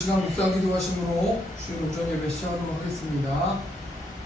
시간 묵상 기도하심으로 주일 오전 예배 시작하도록 하겠습니다.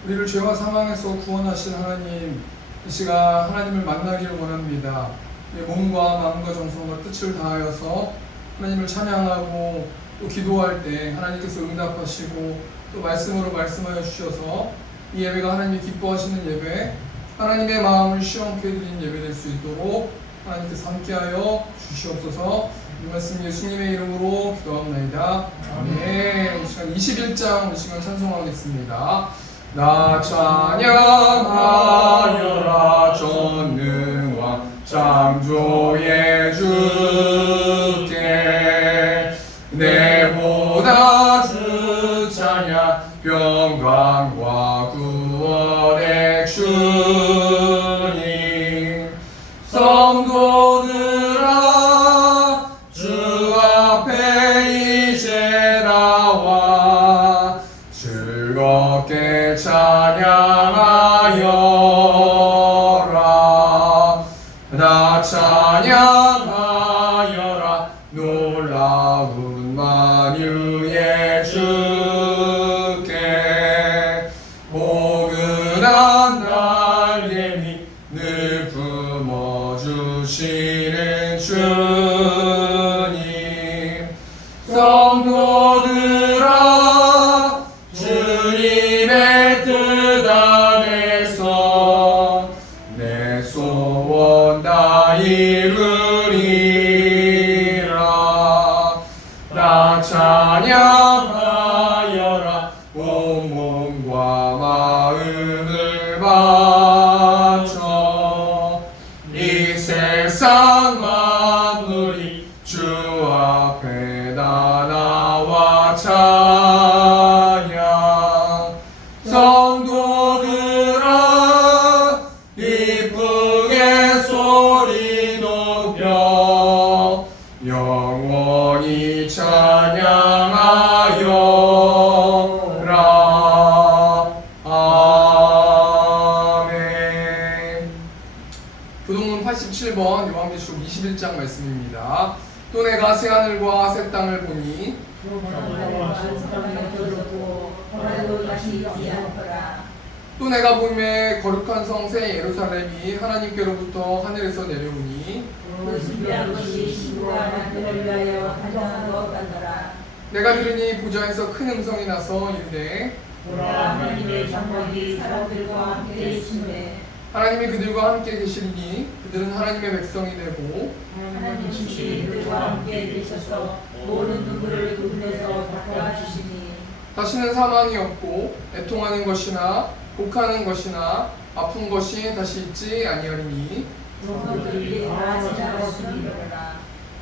우리를 죄와 사망에서 구원하신 하나님, 이 시간 하나님을 만나기를 원합니다. 우리의 몸과 마음과 정성과 뜻을 다하여서 하나님을 찬양하고 또 기도할 때 하나님께서 응답하시고 또 말씀으로 말씀하여 주셔서 이 예배가 하나님이 기뻐하시는 예배, 하나님의 마음을 시원케 해드리는 예배 될 수 있도록 하나님께서 함께하여 주시옵소서. 이 말씀 예수님의 이름으로 기도합니다. 아멘. 우리 시간 21장 우리 시간 찬송하겠습니다. 나 찬양하여라 전능왕 창조의 주께 내보다 주 찬양 평강과 구원의 주님 성도들아 주 앞에 이제 나와 즐겁게 찬양하여라 나 찬양하여라 놀라운 만유의 주께 포근한 날개미 늘 품어주시는 주님 성도들아 주님의 뜻 안에서 내 소원 다 이루리라 나 찬양하여라 온몸과 마음을 바쳐 이 세상 만물이 주 앞에 다 나와 찬양 성도들아 기쁘게 소리 높여 영원히 찬양하여라 아멘. 교동문 87번 요한계시록 21장 말씀입니다. 또 내가 새하늘과 새 땅을 보니 또 내가 보매 거룩한 성 새 예루살렘이 하나님께로부터 하늘에서 내려오니 내가 들으니 보좌에서 큰 음성이 나서 이르되 하나님의 장막이 사람들과 함께 있으매 하나님이 그들과 함께 계시리니 그들은 하나님의 백성이 되고 하나님이 그들과 함께 계셔서 모든 누구를 그분에서 닦아주시니 다시는 사망이 없고 애통하는 것이나 곡하는 것이나 아픈 것이 다시 있지 아니하리니 그들이 다 지나갔으리라.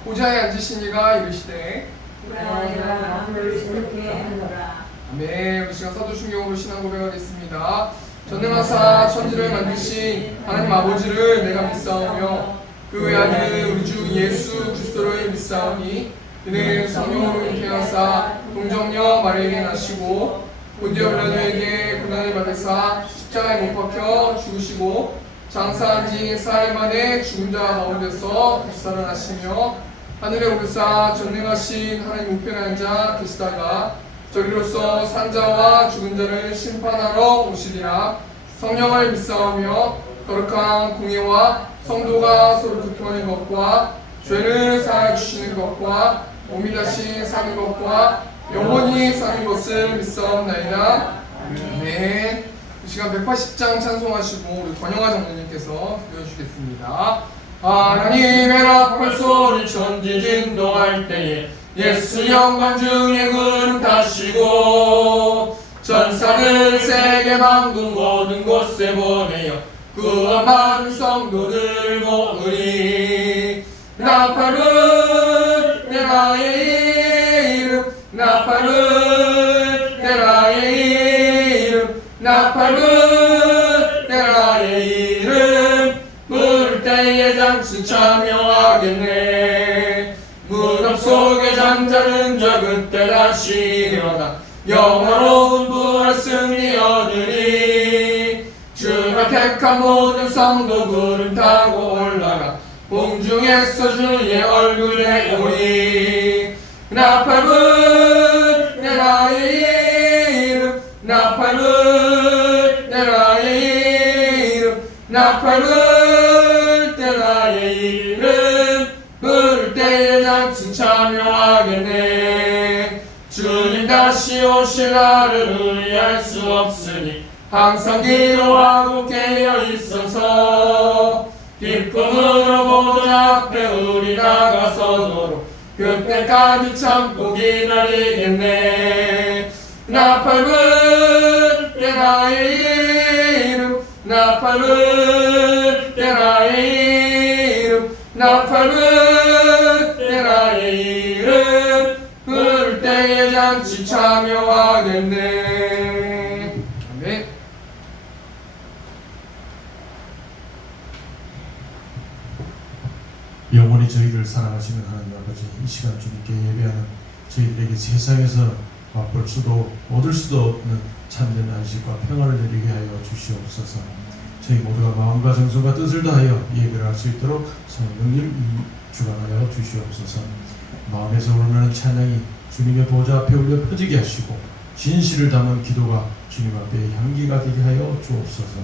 보좌에 앉으신 이가 이르시되 내가 나무를 새롭게 하노라. 아멘. 우리 시간 사도신경으로 신앙 고백하겠습니다. 전능하사 천지를 만드신 하나님 아버지를 내가 믿사오며 그 외아들 우리 주 예수 그리스도를 믿사오니 그는 성령으로 잉태하사 동정녀 마리아에게 나시고 본디오 빌라도에게 고난을 받으사 십자가에 못 박혀 죽으시고 장사한 지 사흘 만에 죽은 자 가운데서 다시 살아나시며 하늘에 오르사 전능하신 하나님 우편에 앉아 계시다가 저리로서 산자와 죽은 자를 심판하러 오시리라. 성령을 믿사오며 거룩한 공예와 성도가 서로 교통하는 것과 죄를 사하여 주시는 것과 몸이 다시 사는 것과 영원히 사는 것을 믿사옵나이다. 아멘. 이 시간 180장 찬송하시고 우리 권영아 장로님께서 기도해주시겠습니다. 하나님의 나팔 소리 천지 진동할 때에 예수 영광 중에 구름 타시고 전사를 세계 만국 모든 곳에 보내어 구원 받은 성도들 모으리. 나팔은 내 나의 이름 나팔은 내 나의 이름 나팔은 내 나의 이름 부를 때에 장수 참여하겠네. 무덤 속에 잠자는 자 그때 다시 일어나 영원로운 부활 승리 얻으리. 주가 택한 택한 모든 성도들은 타고 올라가 공중에서 주의 얼굴에 오리. 나팔불 내 나의 이름, 나팔불 내 나의 이름, 나팔불 내 나의 이름. 부를 때에 잔치 참여하겠네. 주님 다시 오실 날을 의미할 수 없으니 항상 기도하고 깨어 있어서 기쁨으로 보좌 앞에 우리 나가서도록 그때까지 참고 기다리겠네. 나팔불 때 나의 이름, 나팔불 때 나의 이름, 나팔불 때 나의 이름. 부를 때에 잔치 참여하겠네. 아멘. 영원히 저희를 사랑하시는 하나님 아버지, 이 시간 주님께 예배하는 저희들에게 세상에서 맛볼 수도 얻을 수도 없는 참된 안식과 평안을 누리게 하여 주시옵소서. 저희 모두가 마음과 정성과 뜻을 다하여 예배를 할 수 있도록 성령님 주관하여 주시옵소서. 마음에서 우러나는 찬양이 주님의 보좌 앞에 올려 퍼지게 하시고 진실을 담은 기도가 주님 앞에 향기가 되게 하여 주옵소서.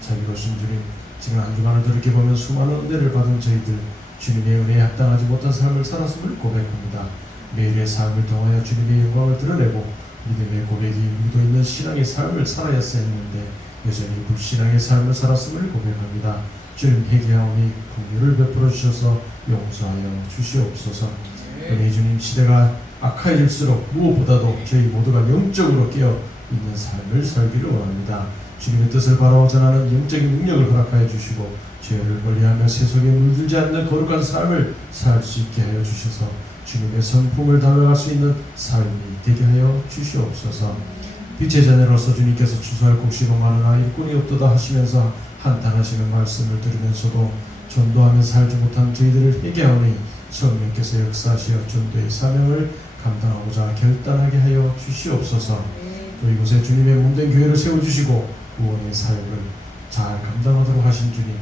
자비로우신 주님, 지난 한 주간을 돌이켜보면 수많은 은혜를 받은 저희들 주님의 은혜에 합당하지 못한 삶을 살았음을 고백합니다. 매일의 삶을 통하여 주님의 영광을 드러내고 믿음의 고백이 묻어 있는 신앙의 삶을 살아야 했는데 여전히 불신앙의 삶을 살았음을 고백합니다. 주님 회개하오니 긍휼을 베풀어 주셔서 용서하여 주시옵소서. 은혜 주님, 시대가 악해질수록 무엇보다도 저희 모두가 영적으로 깨어 있는 삶을 살기를 원합니다. 주님의 뜻을 바라고 전하는 영적인 능력을 허락하여 주시고 죄를 멀리하며 세속에 물들지 않는 거룩한 삶을 살 수 있게 하여 주셔서 주님의 성품을 담아갈 수 있는 삶이 되게 하여 주시옵소서. 빛의 자녀로서 주님께서 추수할 곡식이 많으나 일꾼이 없도다 하시면서 한탄하시는 말씀을 들으면서도 전도하며 살지 못한 저희들을 회개하오니 성령께서 역사하시어 전도의 사명을 감당하고자 결단하게 하여 주시옵소서. 또 이곳에 주님의 몸된 교회를 세워주시고 구원의 사역을 잘 감당하도록 하신 주님,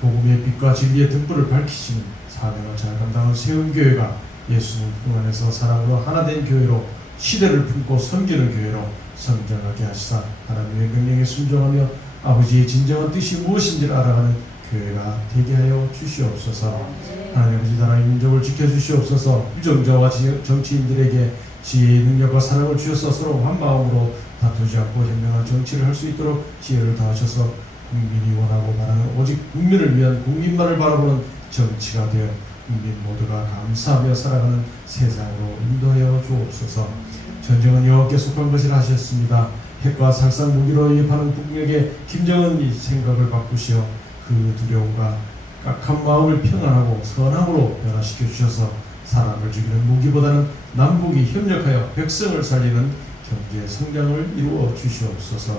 복음의 빛과 진리의 등불을 밝히시는 사명을 잘 감당하는 세운교회가 예수님 품 안에서 사랑으로 하나 된 교회로 시대를 품고 섬기는 교회로 성장하게 하시사 하나님의 명령에 순종하며 아버지의 진정한 뜻이 무엇인지를 알아가는 교회가 되게 하여 주시옵소서. 하나님 아버지, 나라의 민족을 지켜주시옵소서. 유정자와 정치인들에게 지혜의 능력과 사랑을 주셔서 서로 한 마음으로 다투지 않고 현명한 정치를 할 수 있도록 지혜를 다하셔서 국민이 원하고 바라는 오직 국민을 위한 국민만을 바라보는 정치가 되어 국민 모두가 감사하며 살아가는 세상으로 인도하여 주옵소서. 전쟁은 여호와께 속한 것이라 하셨습니다. 핵과 살상 무기로 위협하는 북녘의 김정은이 생각을 바꾸시어 그 두려움과 악한 마음을 평안하고 선함으로 변화시켜 주셔서 사람을 죽이는 무기보다는 남북이 협력하여 백성을 살리는 경제 성장을 이루어 주시옵소서.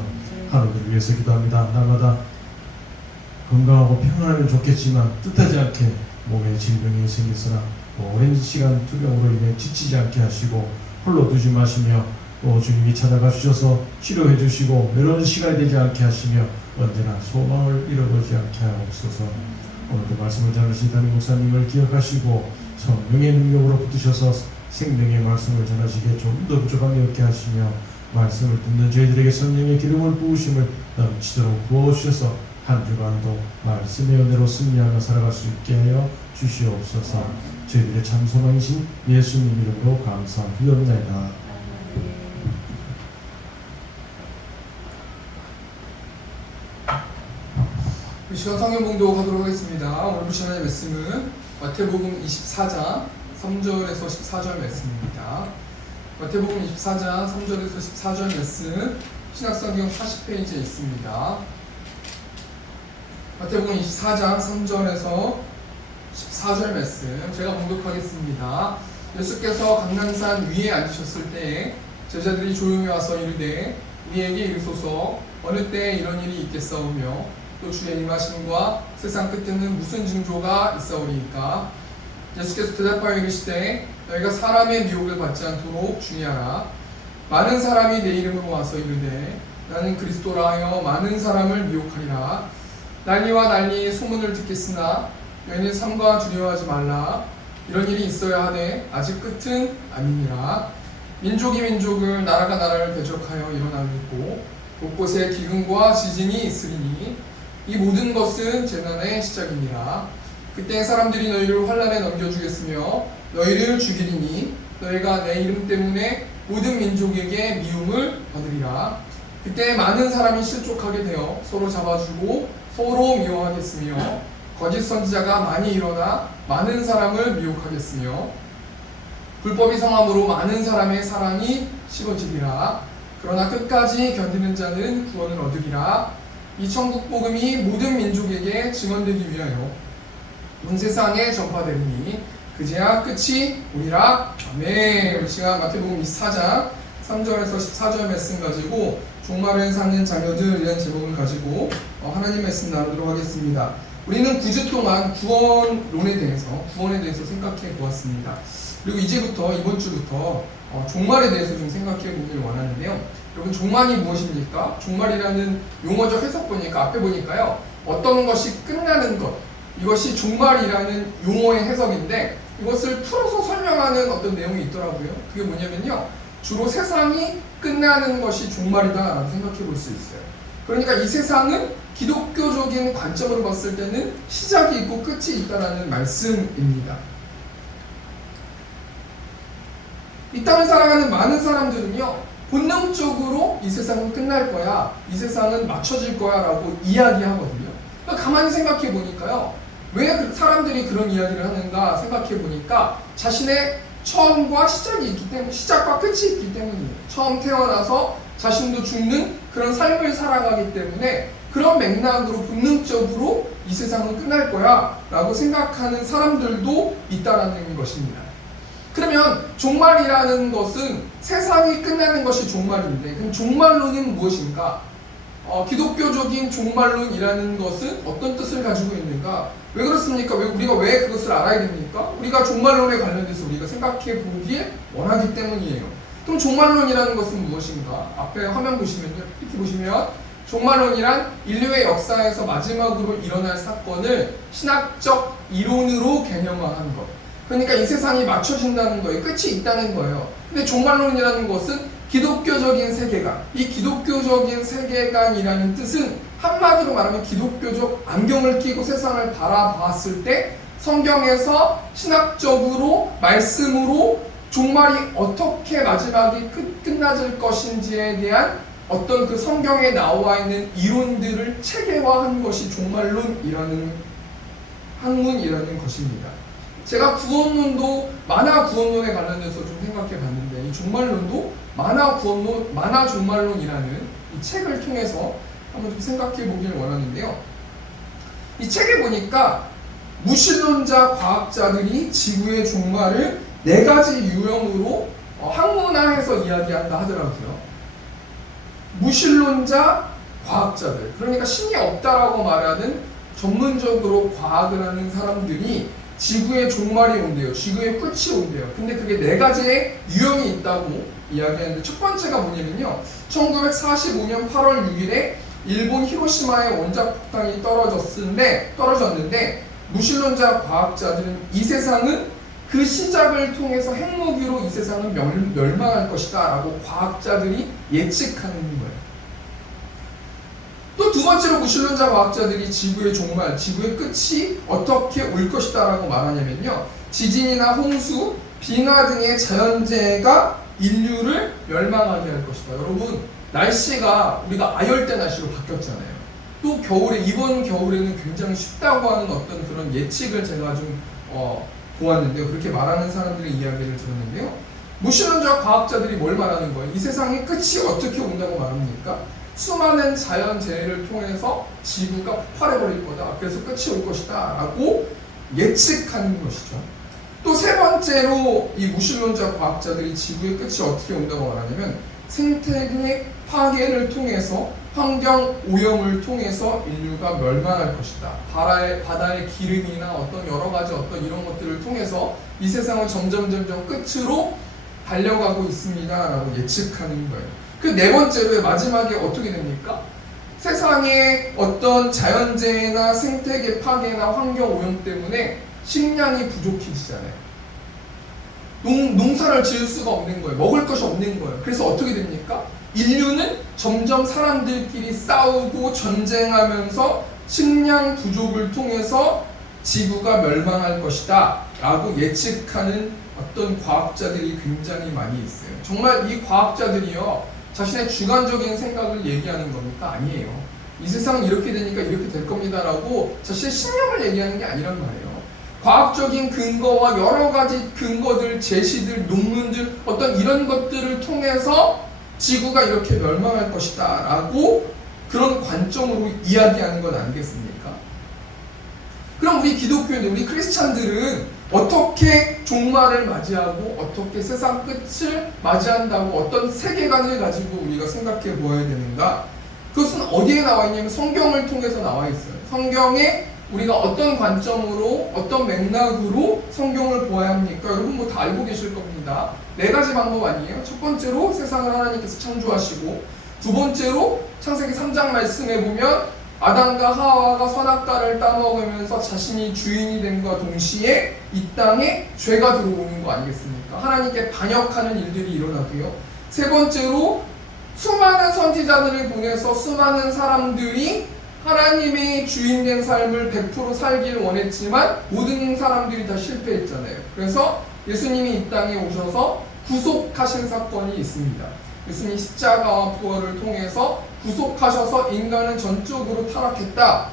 하루를 위해서 기도합니다. 날마다 건강하고 평안하면 좋겠지만 뜻하지 않게 몸에 질병이 생겼으나 오랜 시간 투병으로 인해 지치지 않게 하시고 홀로 두지 마시며 또 주님이 찾아가 주셔서 치료해 주시고 외로운 시간이 되지 않게 하시며 언제나 소망을 잃어버리지 않게 하옵소서. 오늘도 말씀을 전하신 담임 목사님을 기억하시고 성령의 능력으로 붙으셔서 생명의 말씀을 전하시기에 좀 더 부족함이 없게 하시며 말씀을 듣는 저희들에게 성령의 기름을 부으심을 넘치도록 부어주셔서 한 주간도 말씀의 은혜로 승리하며 살아갈 수 있게 하여 주시옵소서. 저희들의 참 소망이신 예수님 이름으로 감사드리옵나이다. 이 시간 성경 봉독하도록 하겠습니다. 오늘 보신 하나님의 말씀은 마태복음 24장 3절에서 14절 말씀입니다. 마태복음 24장 3절에서 14절 말씀 신약성경 40페이지에 있습니다. 마태복음 24장 3절에서 14절 말씀 제가 봉독하겠습니다. 예수께서 감난산 위에 앉으셨을 때에 제자들이 조용히 와서 이르되 우리에게 이르소서 어느 때에 이런 일이 있겠사오며 또 주의 임하심과 세상 끝에는 무슨 징조가 있사오리이까. 예수께서 대답하여 이르시되 너희가 사람의 미혹을 받지 않도록 주의하라. 많은 사람이 내 이름으로 와서 이르되 나는 그리스도라 하여 많은 사람을 미혹하리라. 난리와 난리의 소문을 듣겠으나 너희는 삼가 두려워하지 말라. 이런 일이 있어야 하되 아직 끝은 아니니라. 민족이 민족을, 나라가 나라를 대적하여 일어나고 있고 곳곳에 기근과 지진이 있으리니 이 모든 것은 재난의 시작이니라. 그때 사람들이 너희를 환난에 넘겨주겠으며 너희를 죽이리니 너희가 내 이름 때문에 모든 민족에게 미움을 받으리라. 그때 많은 사람이 실족하게 되어 서로 잡아주고 서로 미워하겠으며 거짓 선지자가 많이 일어나 많은 사람을 미혹하겠으며 불법이 성함으로 많은 사람의 사랑이 식어지리라. 그러나 끝까지 견디는 자는 구원을 얻으리라. 이 천국 복음이 모든 민족에게 증언되기 위하여 온 세상에 전파되리니 그제야 끝이 오리라. 아멘. 우리 시간 마태복음 24장 3절에서 14절 말씀 가지고 종말을 사는 자녀들이라는 제목을 가지고 하나님 말씀 나누도록 하겠습니다. 우리는 9주 동안 구원에 대해서 생각해 보았습니다. 그리고 이제부터 이번 주부터 종말에 대해서 좀 생각해 보길 원하는데요. 여러분, 종말이 무엇입니까? 종말이라는 용어적 해석 보니까 앞에 보니까요, 어떤 것이 끝나는 것, 이것이 종말이라는 용어의 해석인데 이것을 풀어서 설명하는 어떤 내용이 있더라고요. 그게 뭐냐면요, 주로 세상이 끝나는 것이 종말이다라고 생각해 볼 수 있어요. 그러니까 이 세상은 기독교적인 관점으로 봤을 때는 시작이 있고 끝이 있다라는 말씀입니다. 이 땅을 살아가는 많은 사람들은요, 본능적으로 이 세상은 끝날 거야, 이 세상은 맞춰질 거야 라고 이야기하거든요. 그러니까 가만히 생각해 보니까요, 왜 사람들이 그런 이야기를 하는가 생각해 보니까 자신의 처음과 시작이 있기 때문에, 시작과 끝이 있기 때문이에요. 처음 태어나서 자신도 죽는 그런 삶을 살아가기 때문에 그런 맥락으로 본능적으로 이 세상은 끝날 거야 라고 생각하는 사람들도 있다라는 것입니다. 그러면 종말이라는 것은 세상이 끝나는 것이 종말인데, 그럼 종말론은 무엇인가? 기독교적인 종말론이라는 것은 어떤 뜻을 가지고 있는가? 왜 그렇습니까? 우리가 왜 그것을 알아야 됩니까? 우리가 종말론에 관련돼서 우리가 생각해 보길 원하기 때문이에요. 그럼 종말론이라는 것은 무엇인가? 앞에 화면 보시면요, 이렇게 보시면 종말론이란 인류의 역사에서 마지막으로 일어날 사건을 신학적 이론으로 개념화한 것. 그러니까 이 세상이 맞춰진다는 거예요. 끝이 있다는 거예요. 근데 종말론이라는 것은 기독교적인 세계관, 이 기독교적인 세계관이라는 뜻은 한마디로 말하면 기독교적 안경을 끼고 세상을 바라봤을 때 성경에서 신학적으로 말씀으로 종말이 어떻게 마지막이 끝나질 것인지에 대한 어떤 그 성경에 나와 있는 이론들을 체계화한 것이 종말론이라는 학문이라는 것입니다. 제가 구원론도 만화 구원론에 관련해서 좀 생각해 봤는데, 이 종말론도 만화 종말론이라는 이 책을 통해서 한번 좀 생각해 보길 원하는데요. 이 책에 보니까 무신론자 과학자들이 지구의 종말을 4가지 유형으로 학문화해서 이야기한다 하더라고요. 무신론자 과학자들, 그러니까 신이 없다라고 말하는 전문적으로 과학을 하는 사람들이 지구의 종말이 온대요. 지구의 끝이 온대요. 근데 그게 4가지의 유형이 있다고 이야기하는데, 첫 번째가 뭐냐면요, 1945년 8월 6일에 일본 히로시마에 원자폭탄이 떨어졌는데 무신론자 과학자들은 이 세상은 그 시작을 통해서 핵무기로 이 세상은 멸망할 것이다 라고 과학자들이 예측하는 거예요. 또 두 번째로 무신론자 과학자들이 지구의 종말, 지구의 끝이 어떻게 올 것이다 라고 말하냐면요, 지진이나 홍수, 빙하 등의 자연재해가 인류를 멸망하게 할 것이다. 여러분, 날씨가 우리가 아열대 날씨로 바뀌었잖아요. 또 이번 겨울에는 굉장히 춥다고 하는 어떤 그런 예측을 제가 좀 보았는데요. 그렇게 말하는 사람들의 이야기를 들었는데요. 무신론자 과학자들이 뭘 말하는 거예요? 이 세상의 끝이 어떻게 온다고 말합니까? 수많은 자연재해를 통해서 지구가 폭발해버릴 거다. 그래서 끝이 올 것이다 라고 예측하는 것이죠. 또 세 번째로 이 무신론자 과학자들이 지구의 끝이 어떻게 온다고 말하냐면, 생태계 파괴를 통해서, 환경 오염을 통해서 인류가 멸망할 것이다. 바다의 기름이나 어떤 여러 가지 어떤 이런 것들을 통해서 이 세상은 점점 끝으로 달려가고 있습니다 라고 예측하는 거예요. 그 네 번째로 마지막에 어떻게 됩니까? 세상에 어떤 자연재해나 생태계 파괴나 환경 오염 때문에 식량이 부족해지잖아요. 농사를 지을 수가 없는 거예요. 먹을 것이 없는 거예요. 그래서 어떻게 됩니까? 인류는 점점 사람들끼리 싸우고 전쟁하면서 식량 부족을 통해서 지구가 멸망할 것이다 라고 예측하는 어떤 과학자들이 굉장히 많이 있어요. 정말 이 과학자들이요, 자신의 주관적인 생각을 얘기하는 겁니까? 아니에요. 이 세상은 이렇게 되니까 이렇게 될 겁니다 라고 자신의 신념을 얘기하는 게 아니란 말이에요. 과학적인 근거와 여러 가지 근거들, 제시들, 논문들, 어떤 이런 것들을 통해서 지구가 이렇게 멸망할 것이다 라고 그런 관점으로 이야기하는 것 아니겠습니까? 그럼 우리 기독교인들, 우리 크리스찬들은 어떻게 종말을 맞이하고 어떻게 세상 끝을 맞이한다고 어떤 세계관을 가지고 우리가 생각해 보아야 되는가? 그것은 어디에 나와 있냐면 성경을 통해서 나와 있어요. 성경에 우리가 어떤 관점으로, 어떤 맥락으로 성경을 보아야 합니까? 여러분 뭐 다 알고 계실 겁니다. 네 가지 방법 아니에요? 첫 번째로 세상을 하나님께서 창조하시고, 두 번째로 창세기 3장 말씀에 보면 아담과 하와가 선악과를 따먹으면서 자신이 주인이 됨과 동시에 이 땅에 죄가 들어오는 거 아니겠습니까? 하나님께 반역하는 일들이 일어나고요. 세 번째로 수많은 선지자들을 보내서 수많은 사람들이 하나님의 주인된 삶을 100% 살기를 원했지만 모든 사람들이 다 실패했잖아요. 그래서 예수님이 이 땅에 오셔서 구속하신 사건이 있습니다. 예수님이 십자가와 부활을 통해서 구속하셔서 인간은 전적으로 타락했다.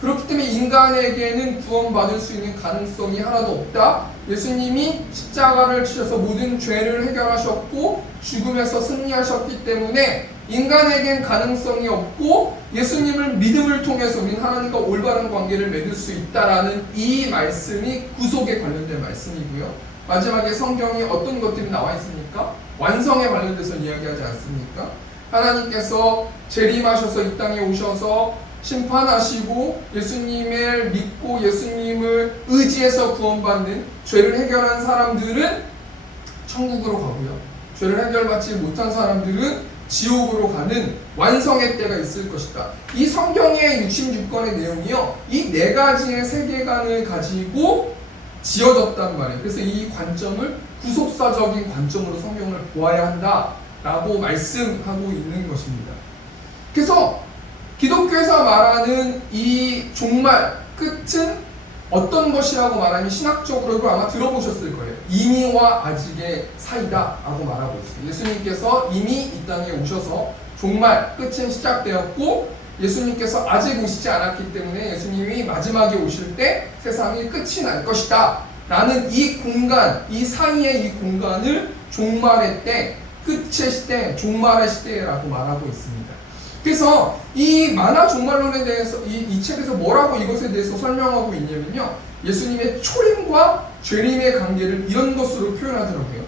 그렇기 때문에 인간에게는 구원받을 수 있는 가능성이 하나도 없다. 예수님이 십자가를 치셔서 모든 죄를 해결하셨고 죽음에서 승리하셨기 때문에 인간에겐 가능성이 없고 예수님을 믿음을 통해서 우리는 하나님과 올바른 관계를 맺을 수 있다라는 이 말씀이 구속에 관련된 말씀이고요. 마지막에 성경에 어떤 것들이 나와 있습니까? 완성에 관련돼서 이야기하지 않습니까? 하나님께서 재림하셔서 이 땅에 오셔서 심판하시고 예수님을 믿고 예수님을 의지해서 구원받는 죄를 해결한 사람들은 천국으로 가고요. 죄를 해결받지 못한 사람들은 지옥으로 가는 완성의 때가 있을 것이다. 이 성경의 66권의 내용이요, 이 네 가지의 세계관을 가지고 지어졌단 말이에요. 그래서 이 관점을 구속사적인 관점으로 성경을 보아야 한다라고 말씀하고 있는 것입니다. 그래서 기독교에서 말하는 이 종말 끝은 어떤 것이라고 말하면 신학적으로도 아마 들어보셨을 거예요. 이미와 아직의 사이다 라고 말하고 있어요. 예수님께서 이미 이 땅에 오셔서 종말 끝은 시작되었고 예수님께서 아직 오시지 않았기 때문에 예수님이 마지막에 오실 때 세상이 끝이 날 것이다 라는 이 공간, 이 사이의 이 공간을 종말의 때, 끝의 시대, 종말의 시대라고 말하고 있습니다. 그래서 이 만화 종말론에 대해서 이 책에서 뭐라고 이것에 대해서 설명하고 있냐면요, 예수님의 초림과 죄림의 관계를 이런 것으로 표현하더라고요.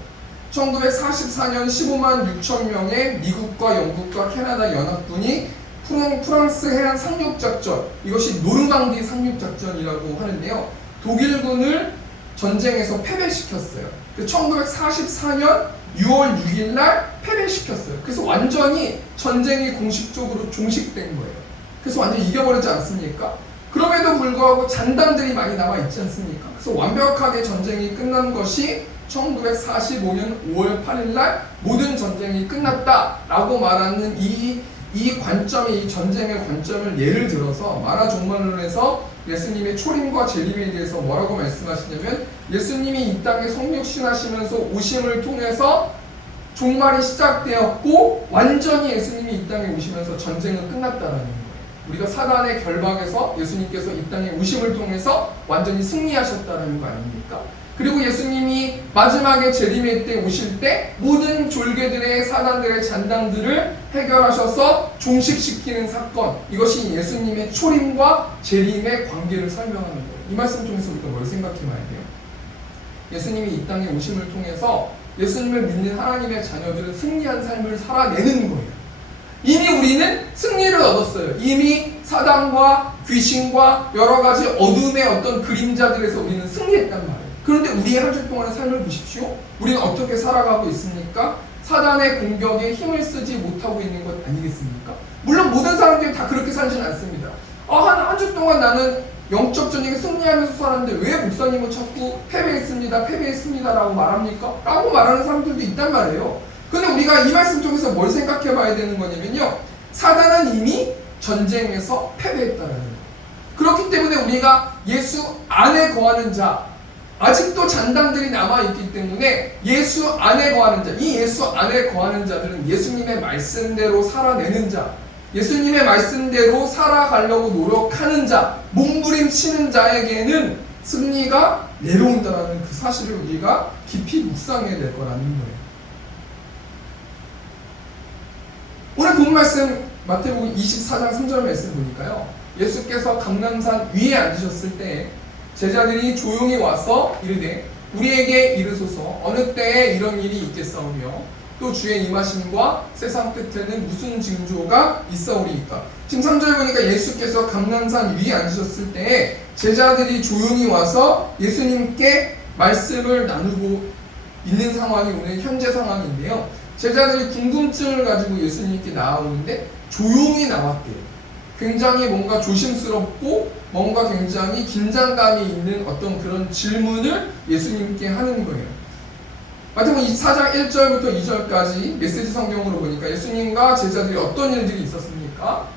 1944년 15만 6천 명의 미국과 영국과 캐나다 연합군이 프랑스 해안 상륙작전, 이것이 노르망디 상륙작전이라고 하는데요, 독일군을 전쟁에서 패배시켰어요. 1944년 6월 6일 날 패배시켰어요. 그래서 완전히 전쟁이 공식적으로 종식된 거예요. 그래서 완전히 이겨버리지 않습니까? 그럼에도 불구하고 잔담들이 많이 남아있지 않습니까? 그래서 완벽하게 전쟁이 끝난 것이 1945년 5월 8일 날 모든 전쟁이 끝났다라고 말하는 이 관점의, 이 전쟁의 관점을 예를 들어서 만화 종말론에서 예수님의 초림과 재림에 대해서 뭐라고 말씀하시냐면, 예수님이 이 땅에 성육신하시면서 오심을 통해서 종말이 시작되었고 완전히 예수님이 이 땅에 오시면서 전쟁은 끝났다라는 거예요. 우리가 사단의 결박에서 예수님께서 이 땅에 오심을 통해서 완전히 승리하셨다는 거 아닙니까? 그리고 예수님이 마지막에 재림의 때 오실 때 모든 졸개들의 사단들의 잔당들을 해결하셔서 종식시키는 사건, 이것이 예수님의 초림과 재림의 관계를 설명하는 거예요. 이 말씀 통해서 우리가 뭘 생각해 봐야 돼요? 예수님이 이 땅에 오심을 통해서 예수님을 믿는 하나님의 자녀들은 승리한 삶을 살아내는 거예요. 이미 우리는 승리를 얻었어요. 이미 사단과 귀신과 여러 가지 어둠의 어떤 그림자들에서 우리는 승리했단 말이에요. 그런데 우리의 한 주 동안의 삶을 보십시오. 우리는 어떻게 살아가고 있습니까? 사단의 공격에 힘을 쓰지 못하고 있는 것 아니겠습니까? 물론 모든 사람들이 다 그렇게 살진 않습니다. 한 주 동안 나는 영적 전쟁에 승리하면서 살았는데 왜 목사님은 자꾸 패배했습니다 라고 말합니까? 라고 말하는 사람들도 있단 말이에요. 근데 우리가 이 말씀 통해서 뭘 생각해 봐야 되는 거냐면요, 사단은 이미 전쟁에서 패배했다는 거예요. 그렇기 때문에 우리가 예수 안에 거하는 자, 아직도 잔당들이 남아있기 때문에 예수 안에 거하는 자, 이 예수 안에 거하는 자들은 예수님의 말씀대로 살아내는 자, 예수님의 말씀대로 살아가려고 노력하는 자, 몸부림치는 자에게는 승리가 내려온다는 그 사실을 우리가 깊이 묵상해야 될 거라는 거예요. 오늘 본 말씀 마태복음 24장 3절 말씀 보니까요, 예수께서 감람산 위에 앉으셨을 때 제자들이 조용히 와서 이르되 우리에게 이르소서 어느 때에 이런 일이 있겠사오며 또 주의 임하심과 세상 끝에는 무슨 징조가 있사오리이까. 지금 3절 보니까 예수께서 감람산 위에 앉으셨을 때에 제자들이 조용히 와서 예수님께 말씀을 나누고 있는 상황이 오늘 현재 상황인데요, 제자들이 궁금증을 가지고 예수님께 나아오는데 조용히 나왔대요. 굉장히 뭔가 조심스럽고 뭔가 굉장히 긴장감이 있는 어떤 그런 질문을 예수님께 하는 거예요. 마태복음 24장 1절부터 2절까지 메시지 성경으로 보니까 예수님과 제자들이 어떤 일들이 있었습니까?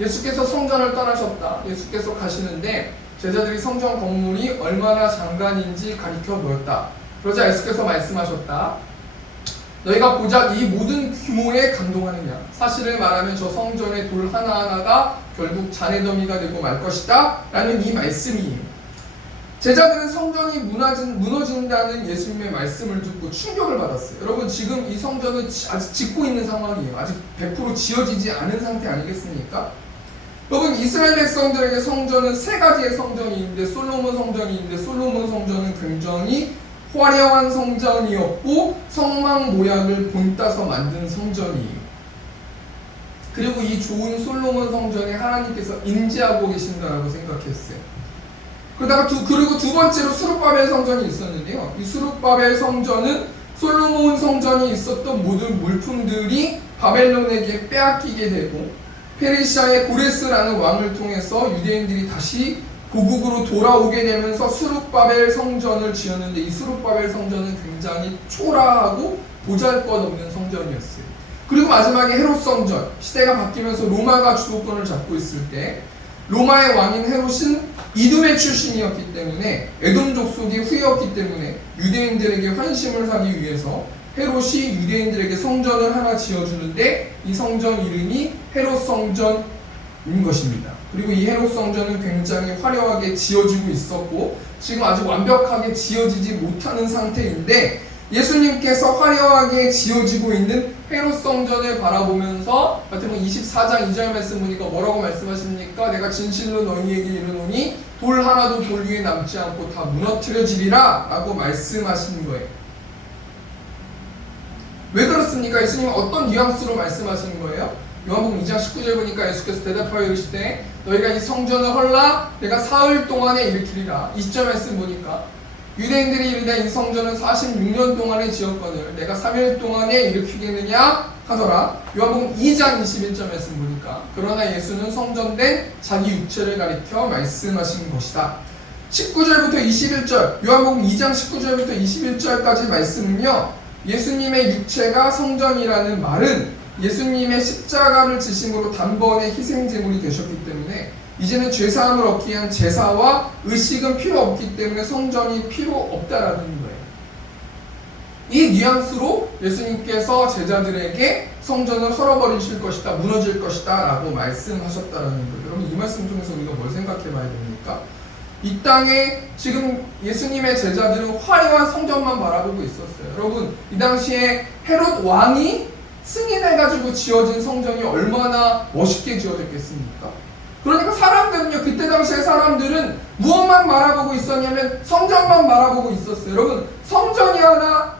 예수께서 성전을 떠나셨다. 예수께서 가시는데 제자들이 성전 건물이 얼마나 장관인지 가리켜 보였다. 그러자 예수께서 말씀하셨다. 너희가 고작 이 모든 규모에 감동하느냐? 사실을 말하면 저 성전의 돌 하나하나가 결국 잔해 더미가 되고 말 것이다 라는 이 말씀이에요. 제자들은 성전이 무너진다는 예수님의 말씀을 듣고 충격을 받았어요. 여러분, 지금 이 성전은 아직 짓고 있는 상황이에요. 아직 100% 지어지지 않은 상태 아니겠습니까? 여러분, 이스라엘 백성들에게 성전은 세 가지의 성전이 있는데 솔로몬 성전은 굉장히 화려한 성전이었고 성막 모양을 본따서 만든 성전이에요. 그리고 이 좋은 솔로몬 성전에 하나님께서 임재하고 계신다라고 생각했어요. 그리고 두 번째로 수룹바벨 성전이 있었는데요, 이 수룹바벨 성전은 솔로몬 성전이 있었던 모든 물품들이 바벨론에게 빼앗기게 되고 페르시아의 고레스라는 왕을 통해서 유대인들이 다시 고국으로 돌아오게 되면서 수룹바벨 성전을 지었는데 이 수룹바벨 성전은 굉장히 초라하고 보잘것없는 성전이었어요. 그리고 마지막에 헤롯 성전, 시대가 바뀌면서 로마가 주도권을 잡고 있을 때 로마의 왕인 헤롯은 이두메 출신이었기 때문에 에돔 족속의 후예였기 때문에 유대인들에게 환심을 사기 위해서 헤롯이 유대인들에게 성전을 하나 지어주는데 이 성전 이름이 헤롯 성전인 것입니다. 그리고 이 헤롯 성전은 굉장히 화려하게 지어지고 있었고 지금 아직 완벽하게 지어지지 못하는 상태인데 예수님께서 화려하게 지어지고 있는 헤롯 성전을 바라보면서 마태복음 24장 2절 말씀 보니까 뭐라고 말씀하십니까? 내가 진실로 너희에게 이르노니 돌 하나도 돌 위에 남지 않고 다 무너뜨려지리라 라고 말씀하신 거예요. 왜 그렇습니까? 예수님은 어떤 뉘앙스로 말씀하신 거예요? 요한복음 2장 19절 보니까 예수께서 대답하여 이르시되 너희가 이 성전을 헐라 내가 사흘 동안에 일으키리라. 20절 말씀 보니까 유대인들이 이르되 이 성전은 46년 동안에 지었거늘 내가 3일 동안에 일으키겠느냐 하더라. 요한복음 2장 21절 말씀 보니까 그러나 예수는 성전된 자기 육체를 가리켜 말씀하신 것이다. 19절부터 21절 요한복음 2장 19절부터 21절까지 말씀은요, 예수님의 육체가 성전이라는 말은 예수님의 십자가를 지심으로 단번에 희생제물이 되셨기 때문에 이제는 죄사함을 얻기 위한 제사와 의식은 필요 없기 때문에 성전이 필요 없다라는 거예요. 이 뉘앙스로 예수님께서 제자들에게 성전을 헐어버리실 것이다, 무너질 것이다 라고 말씀하셨다라는 거예요. 여러분, 이 말씀 통해서 우리가 뭘 생각해 봐야 됩니까? 이 땅에 지금 예수님의 제자들은 화려한 성전만 바라보고 있었어요. 여러분, 이 당시에 헤롯 왕이 승인해가지고 지어진 성전이 얼마나 멋있게 지어졌겠습니까? 그러니까 사람들은요, 그때 당시에 사람들은 무엇만 바라보고 있었냐면 성전만 바라보고 있었어요. 여러분, 성전이 하나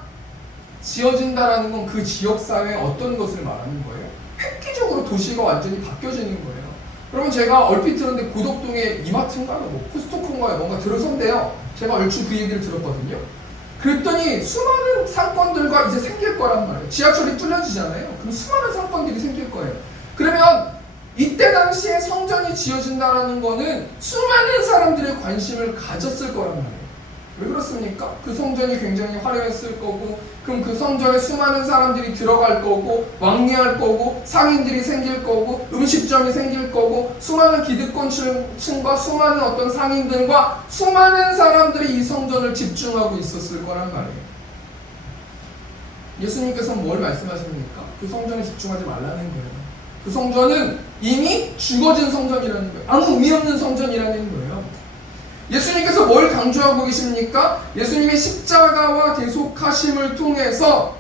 지어진다라는 건 그 지역사회에 어떤 것을 말하는 거예요? 획기적으로 도시가 완전히 바뀌어지는 거예요. 여러분, 제가 얼핏 들었는데 고덕동에 이마트인가요? 뭐 코스트코인가요? 뭔가 들어선대요. 제가 얼추 그 얘기를 들었거든요. 그랬더니 수많은 상권들과 이제 생길 거란 말이에요. 지하철이 뚫려지잖아요. 그럼 수많은 상권들이 생길 거예요. 그러면 이때 당시에 성전이 지어진다는 거는 수많은 사람들의 관심을 가졌을 거란 말이에요. 왜 그렇습니까? 그 성전이 굉장히 화려했을 거고, 그럼 그 성전에 수많은 사람들이 들어갈 거고, 왕래할 거고, 상인들이 생길 거고, 음식점이 생길 거고, 수많은 기득권층과 수많은 어떤 상인들과 수많은 사람들이 이 성전을 집중하고 있었을 거란 말이에요. 예수님께서는 뭘 말씀하십니까? 그 성전에 집중하지 말라는 거예요. 그 성전은 이미 죽어진 성전이라는 거예요. 아무 의미 없는 성전이라는 거예요. 예수님께서 뭘 강조하고 계십니까? 예수님의 십자가와 대속하심을 통해서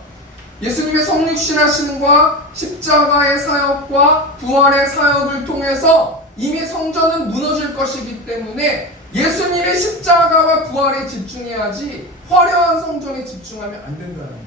예수님의 성육신하심과 십자가의 사역과 부활의 사역을 통해서 이미 성전은 무너질 것이기 때문에 예수님의 십자가와 부활에 집중해야지 화려한 성전에 집중하면 안 된다는 거예요.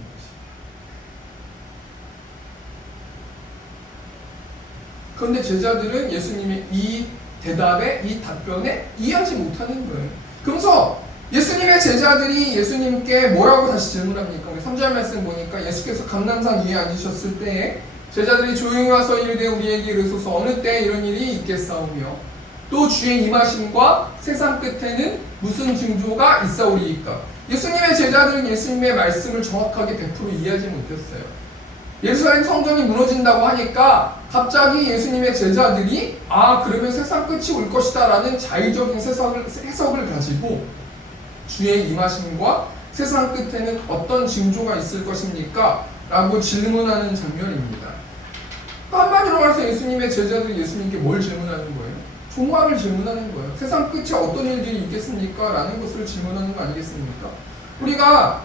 그런데 제자들은 예수님의 이 대답에, 이 답변에 이해하지 못하는 거예요. 그래서 예수님의 제자들이 예수님께 뭐라고 다시 질문합니까? 우리 3절 말씀 보니까 예수께서 감람산 위에 앉으셨을 때에 제자들이 조용히 와서 이르되 우리에게 이르소서 어느 때에 이런 일이 있겠사오며 또 주의 임하심과 세상 끝에는 무슨 징조가 있사오리이까? 예수님의 제자들은 예수님의 말씀을 정확하게 100% 이해하지 못했어요. 예루살렘 성전이 무너진다고 하니까 갑자기 예수님의 제자들이 그러면 세상 끝이 올 것이다 라는 자의적인 해석을 가지고 주의 임하심과 세상 끝에는 어떤 징조가 있을 것입니까? 라고 질문하는 장면입니다. 한마디로 말해서 예수님의 제자들이 예수님께 뭘 질문하는 거예요? 종말을 질문하는 거예요. 세상 끝에 어떤 일들이 있겠습니까? 라는 것을 질문하는 거 아니겠습니까? 우리가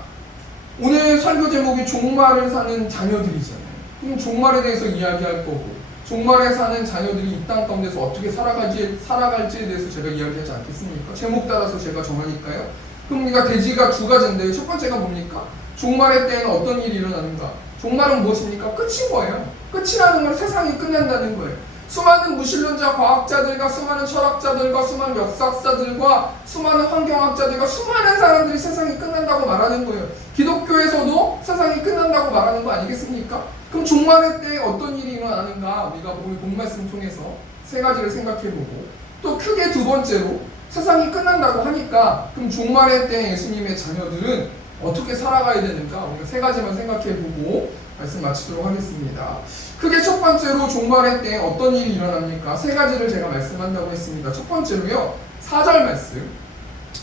오늘 설교 제목이 종말을 사는 자녀들이잖아요. 그럼 종말에 대해서 이야기할 거고, 종말에 사는 자녀들이 이 땅 가운데서 어떻게 살아갈지에 대해서 제가 이야기하지 않겠습니까? 제목 따라서 제가 정하니까요. 그럼 우리가 대지가 두 가지인데요. 첫 번째가 뭡니까? 종말의 때에는 어떤 일이 일어나는가? 종말은 무엇입니까? 끝인 거예요. 끝이라는 건 세상이 끝난다는 거예요. 수많은 무신론자 과학자들과 수많은 철학자들과 수많은 역사학자들과 수많은 환경학자들과 수많은 사람들이 세상이 끝난다고 말하는 거예요. 기독교에서도 세상이 끝난다고 말하는 거 아니겠습니까? 그럼 종말의 때에 어떤 일이 일어나는가 우리가 오늘 본 말씀 통해서 세 가지를 생각해보고 또 크게 두 번째로 세상이 끝난다고 하니까 그럼 종말의 때 예수님의 자녀들은 어떻게 살아가야 되는가 우리가 세 가지만 생각해보고 말씀 마치도록 하겠습니다. 크게 첫 번째로 종말의 때 어떤 일이 일어납니까? 세 가지를 제가 말씀한다고 했습니다. 첫 번째로요 4절 말씀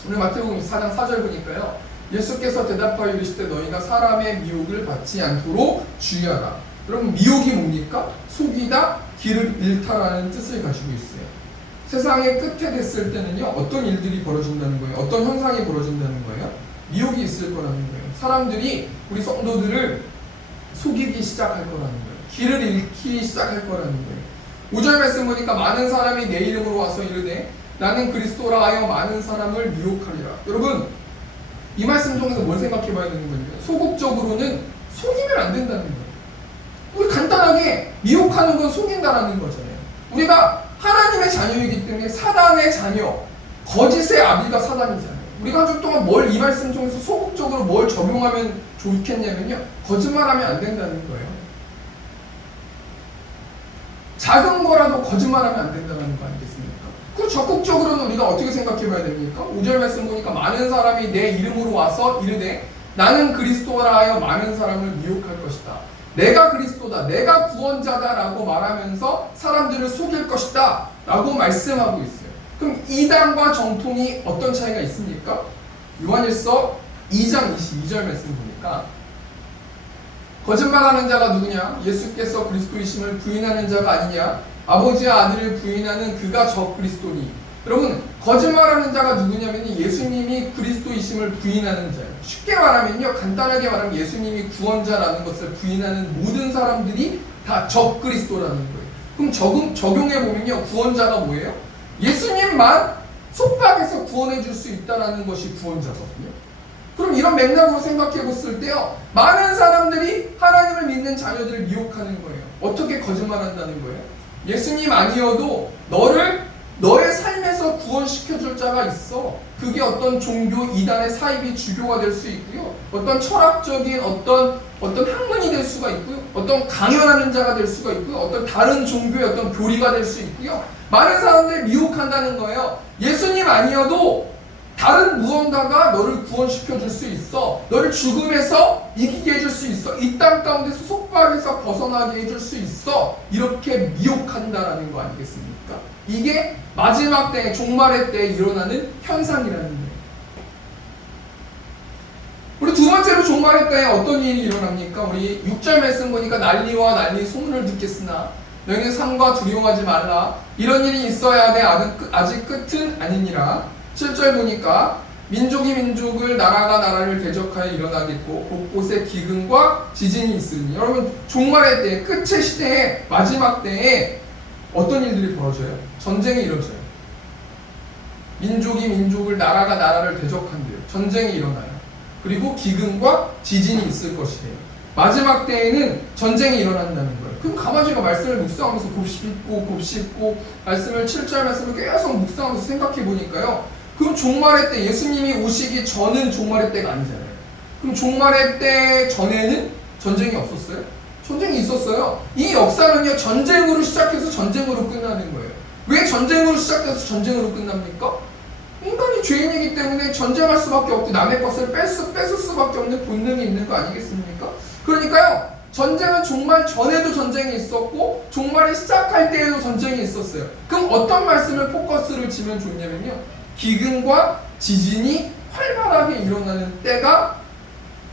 오늘 마태복음 4장 4절 보니까요 예수께서 대답하여 이르시되 너희가 사람의 미혹을 받지 않도록 주의하라. 여러분 미혹이 뭡니까? 속이다, 길을 잃다라는 뜻을 가지고 있어요. 세상의 끝에 됐을 때는요 어떤 일들이 벌어진다는 거예요? 어떤 현상이 벌어진다는 거예요? 미혹이 있을 거라는 거예요. 사람들이 우리 성도들을 속이기 시작할 거라는 거예요. 길을 잃기 시작할 거라는 거예요. 5절 말씀 보니까 많은 사람이 내 이름으로 와서 이르되 나는 그리스도라 하여 많은 사람을 미혹하리라. 여러분 이 말씀 통해서 뭘 생각해 봐야 되는 거예요? 소극적으로는 속이면 안 된다는 거예요. 우리 간단하게 미혹하는 건 속인다라는 거잖아요. 우리가 하나님의 자녀이기 때문에 사단의 자녀, 거짓의 아비가 사단이잖아요. 우리가 한 주 동안 이 말씀 통해서 소극적으로 뭘 적용하면 좋겠냐면요. 거짓말하면 안 된다는 거예요. 작은 거라도 거짓말하면 안 된다는 거 아니겠습니까? 그 적극적으로는 우리가 어떻게 생각해 봐야 됩니까? 5절 말씀 보니까 많은 사람이 내 이름으로 와서 이르되 나는 그리스도라 하여 많은 사람을 미혹할 것이다. 내가 그리스도다, 내가 구원자다 라고 말하면서 사람들을 속일 것이다 라고 말씀하고 있어요. 그럼 이단과 정통이 어떤 차이가 있습니까? 요한일서 2장 22절 말씀 보니까 거짓말하는 자가 누구냐? 예수께서 그리스도이심을 부인하는 자가 아니냐? 아버지와 아들을 부인하는 그가 저 그리스도니. 여러분 거짓말하는 자가 누구냐면 예수님이 그리스도이심을 부인하는 자예요. 쉽게 말하면요 간단하게 말하면 예수님이 구원자라는 것을 부인하는 모든 사람들이 다 저 그리스도라는 거예요. 그럼 적용해보면요 구원자가 뭐예요? 예수님만 속박에서 구원해 줄 수 있다는 것이 구원자거든요. 그럼 이런 맥락으로 생각해 봤을 때요 많은 사람들이 하나님을 믿는 자녀들을 미혹하는 거예요. 어떻게 거짓말한다는 거예요? 예수님 아니어도 너를 너의 삶에서 구원시켜줄 자가 있어. 그게 어떤 종교 이단의 사입이 주교가 될 수 있고요. 어떤 철학적인 어떤 학문이 될 수가 있고요. 어떤 강연하는 자가 될 수가 있고요. 어떤 다른 종교의 어떤 교리가 될 수 있고요. 많은 사람들이 미혹한다는 거예요. 예수님 아니어도 다른 무언가가 너를 구원시켜줄 수 있어. 너를 죽음에서 이기게 해줄 수 있어. 이 땅 가운데서 속박에서 벗어나게 해줄 수 있어. 이렇게 미혹한다라는 거 아니겠습니까? 이게 마지막 때, 종말의 때에 일어나는 현상이라는 거예요. 우리 두 번째로 종말의 때에 어떤 일이 일어납니까? 우리 6절 말씀 보니까 난리와 난리 소문을 듣겠으나 너희는 상과 두려워하지 말라. 이런 일이 있어야 돼. 아직 끝은 아니니라. 7절 보니까 민족이 민족을 나라가 나라를 대적하여 일어나겠고 곳곳에 기근과 지진이 있으니. 여러분 종말의 때, 끝의 시대에 마지막 때에 어떤 일들이 벌어져요? 전쟁이 이루어져요. 민족이 민족을 나라가 나라를 대적한대요. 전쟁이 일어나요. 그리고 기근과 지진이 있을 것이래요. 마지막 때에는 전쟁이 일어난다는 거예요. 그럼 가만히 제가 말씀을 묵상하면서 곱씹고 말씀을 7절 말씀을 계속 묵상하면서 생각해 보니까요. 그럼 종말의 때 예수님이 오시기 전은 종말의 때가 아니잖아요. 그럼 종말의 때 전에는 전쟁이 없었어요? 전쟁이 있었어요. 이 역사는요, 전쟁으로 시작해서 전쟁으로 끝나는 거예요. 왜 전쟁으로 시작해서 전쟁으로 끝납니까? 인간이 죄인이기 때문에 전쟁할 수밖에 없고 남의 것을 뺏을 수밖에 없는 본능이 있는 거 아니겠습니까? 그러니까요, 전쟁은 종말 전에도 전쟁이 있었고 종말이 시작할 때에도 전쟁이 있었어요. 그럼 어떤 말씀을 포커스를 지면 좋냐면요, 기근과 지진이 활발하게 일어나는 때가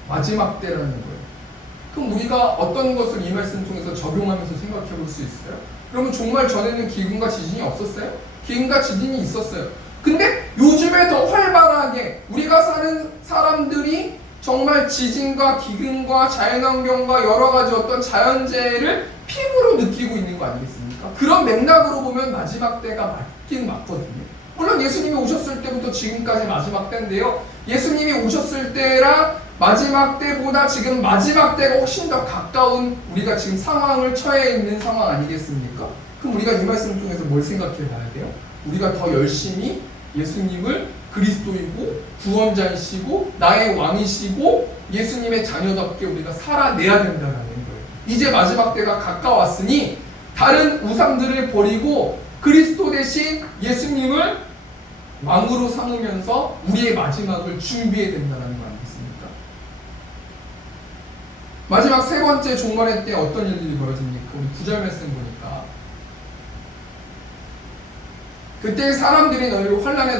마지막 때라는 거예요. 그럼 우리가 어떤 것을 이 말씀 통해서 적용하면서 생각해 볼 수 있어요? 그러면 종말 전에는 기근과 지진이 없었어요? 기근과 지진이 있었어요. 근데 요즘에 더 활발하게 우리가 사는 사람들이 정말 지진과 기근과 자연환경과 여러 가지 어떤 자연재해를 피부로 느끼고 있는 거 아니겠습니까? 그런 맥락으로 보면 마지막 때가 맞긴 맞거든요. 물론 예수님이 오셨을 때부터 지금까지 마지막 때인데요. 예수님이 오셨을 때랑 마지막 때보다 지금 마지막 때가 훨씬 더 가까운 우리가 지금 상황을 처해 있는 상황 아니겠습니까? 그럼 우리가 이 말씀을 통해서 뭘 생각해 봐야 돼요? 우리가 더 열심히 예수님을 그리스도이고 구원자이시고 나의 왕이시고 예수님의 자녀답게 우리가 살아내야 된다는 거예요. 이제 마지막 때가 가까웠으니 다른 우상들을 버리고 그리스도 대신 예수님을 왕으로 삼으면서 우리의 마지막을 준비해야 된다는 거 아니겠습니까? 마지막 세 번째 종말의 때 어떤 일들이 벌어집니까? 우리 9절 말씀 보니까 그때 사람들이 너희를 환난에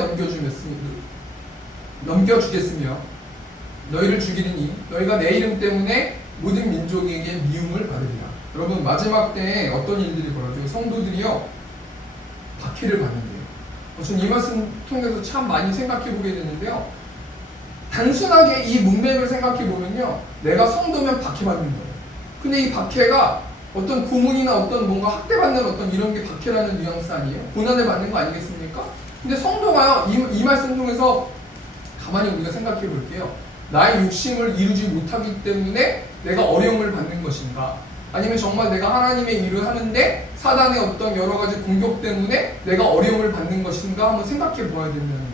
넘겨주겠으며 너희를 죽이리니 너희가 내 이름 때문에 모든 민족에게 미움을 받으리라. 여러분 마지막 때에 어떤 일들이 벌어져요? 성도들이요 박해를 받는데요. 저는 이 말씀 통해서 참 많이 생각해 보게 되는데요. 단순하게 이 문맥을 생각해 보면요, 내가 성도면 박해받는 거예요. 근데 이 박해가 어떤 고문이나 어떤 뭔가 학대받는 어떤 이런 게 박해라는 뉘앙스 아니에요? 고난을 받는 거 아니겠습니까? 근데 성도가요, 이 말씀 통해서 가만히 우리가 생각해 볼게요. 나의 욕심을 이루지 못하기 때문에 내가 어려움을 받는 것인가? 아니면 정말 내가 하나님의 일을 하는데 사단의 어떤 여러 가지 공격 때문에 내가 어려움을 받는 것인가? 한번 생각해 보아야 된다는 거예요.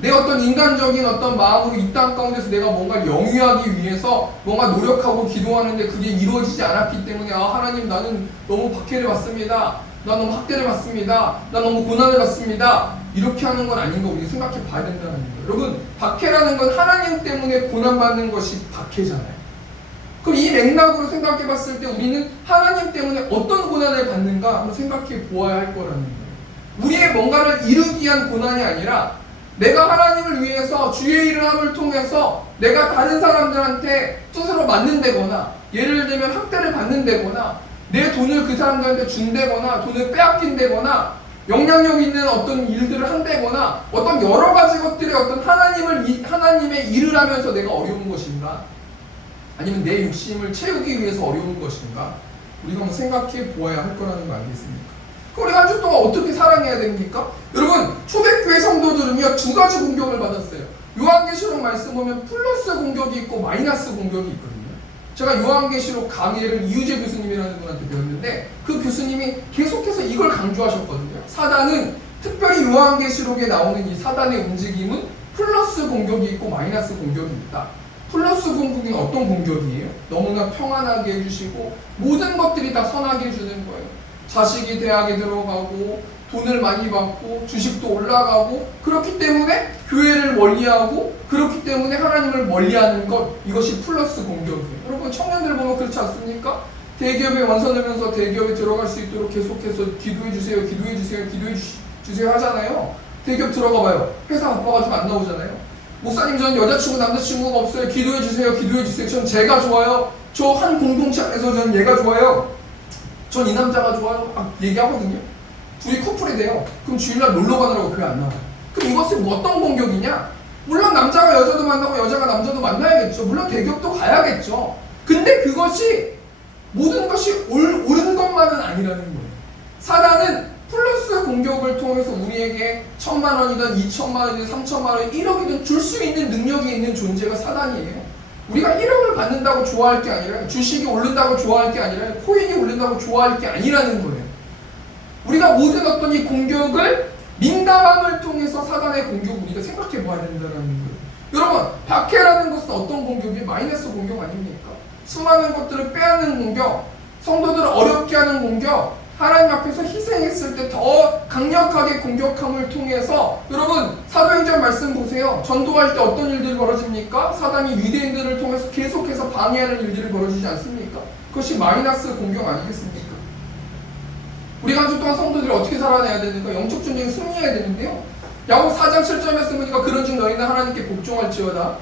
내 어떤 인간적인 어떤 마음으로 이 땅 가운데서 내가 뭔가 영위하기 위해서 뭔가 노력하고 기도하는데 그게 이루어지지 않았기 때문에 하나님 나는 너무 박해를 받습니다. 나 너무 학대를 받습니다. 나 너무 고난을 받습니다. 이렇게 하는 건 아닌 거 우리 생각해 봐야 된다는 거예요. 여러분 박해라는 건 하나님 때문에 고난받는 것이 박해잖아요. 그럼 이 맥락으로 생각해 봤을 때 우리는 하나님 때문에 어떤 고난을 받는가 한번 생각해 보아야 할 거라는 거예요. 우리의 뭔가를 이루기 위한 고난이 아니라 내가 하나님을 위해서 주의 일을 함을 통해서 내가 다른 사람들한테 스스로 맞는다거나 예를 들면 학대를 받는다거나 내 돈을 그 사람들한테 준다거나 돈을 빼앗긴다거나 영향력 있는 어떤 일들을 한다거나 어떤 여러 가지 것들의 어떤 하나님의 일을 하면서 내가 어려운 것인가? 아니면 내 욕심을 채우기 위해서 어려운 것인가? 우리가 한번 생각해 보아야 할 거라는 거 아니겠습니까? 그럼 우리 한 주 동안 어떻게 사랑해야 됩니까? 여러분 초대교회 성도들은요 두 가지 공격을 받았어요. 요한계시록 말씀 보면 플러스 공격이 있고 마이너스 공격이 있거든요. 제가 요한계시록 강의를 이유재 교수님이라는 분한테 배웠는데 그 교수님이 계속해서 이걸 강조하셨거든요. 사단은 특별히 요한계시록에 나오는 이 사단의 움직임은 플러스 공격이 있고 마이너스 공격이 있다. 플러스 공격이 어떤 공격이에요? 너무나 평안하게 해주시고 모든 것들이 다 선하게 해주는 거예요. 자식이 대학에 들어가고 돈을 많이 받고 주식도 올라가고 그렇기 때문에 교회를 멀리하고 그렇기 때문에 하나님을 멀리하는 것, 이것이 플러스 공격이에요. 여러분 청년들 보면 그렇지 않습니까? 대기업에 원서내면서 대기업에 들어갈 수 있도록 계속해서 기도해 주세요, 기도해 주세요, 기도해 주세요 하잖아요. 대기업 들어가 봐요. 회사 바빠가지고 안 나오잖아요. 목사님 전 여자친구 남자친구가 없어요. 기도해 주세요, 기도해 주세요. 전 제가 좋아요. 저 한 공동체 안에서 전 얘가 좋아요. 전 이 남자가 좋아요. 얘기하거든요. 둘이 커플이 돼요. 그럼 주일날 놀러 가느라고 교회 안 나와요. 그럼 이것은 뭐 어떤 공격이냐? 물론 남자가 여자도 만나고 여자가 남자도 만나야겠죠. 물론 대기업도 가야겠죠. 근데 그것이 모든 것이 옳은 것만은 아니라는 거예요. 사단은 플러스 공격을 통해서 우리에게 1,000만 원이든 2,000만 원이든 3,000만 원, 1억이든 줄 수 있는 능력이 있는 존재가 사단이에요. 우리가 1억을 받는다고 좋아할 게 아니라, 주식이 오른다고 좋아할 게 아니라, 코인이 오른다고 좋아할 게 아니라는 거예요. 우리가 모든 어떤 이 공격을 민감함을 통해서 사단의 공격을 우리가 생각해 봐야 된다는 거예요. 여러분, 박해라는 것은 어떤 공격이에요? 마이너스 공격 아닙니까? 수많은 것들을 빼앗는 공격, 성도들을 어렵게 하는 공격, 하나님 앞에서 희생했을 때 더 강력하게 공격함을 통해서, 여러분 사도행전 말씀 보세요. 전도할 때 어떤 일들이 벌어집니까? 사단이 유대인들을 통해서 계속해서 방해하는 일들이 벌어지지 않습니까? 그것이 마이너스 공격 아니겠습니까? 우리가 한 주 동안 성도들이 어떻게 살아내야 되는가? 영적 전쟁에 승리해야 되는데요. 야곱 4장 7절 말씀이니까 그런즉 너희는 하나님께 복종할지어다.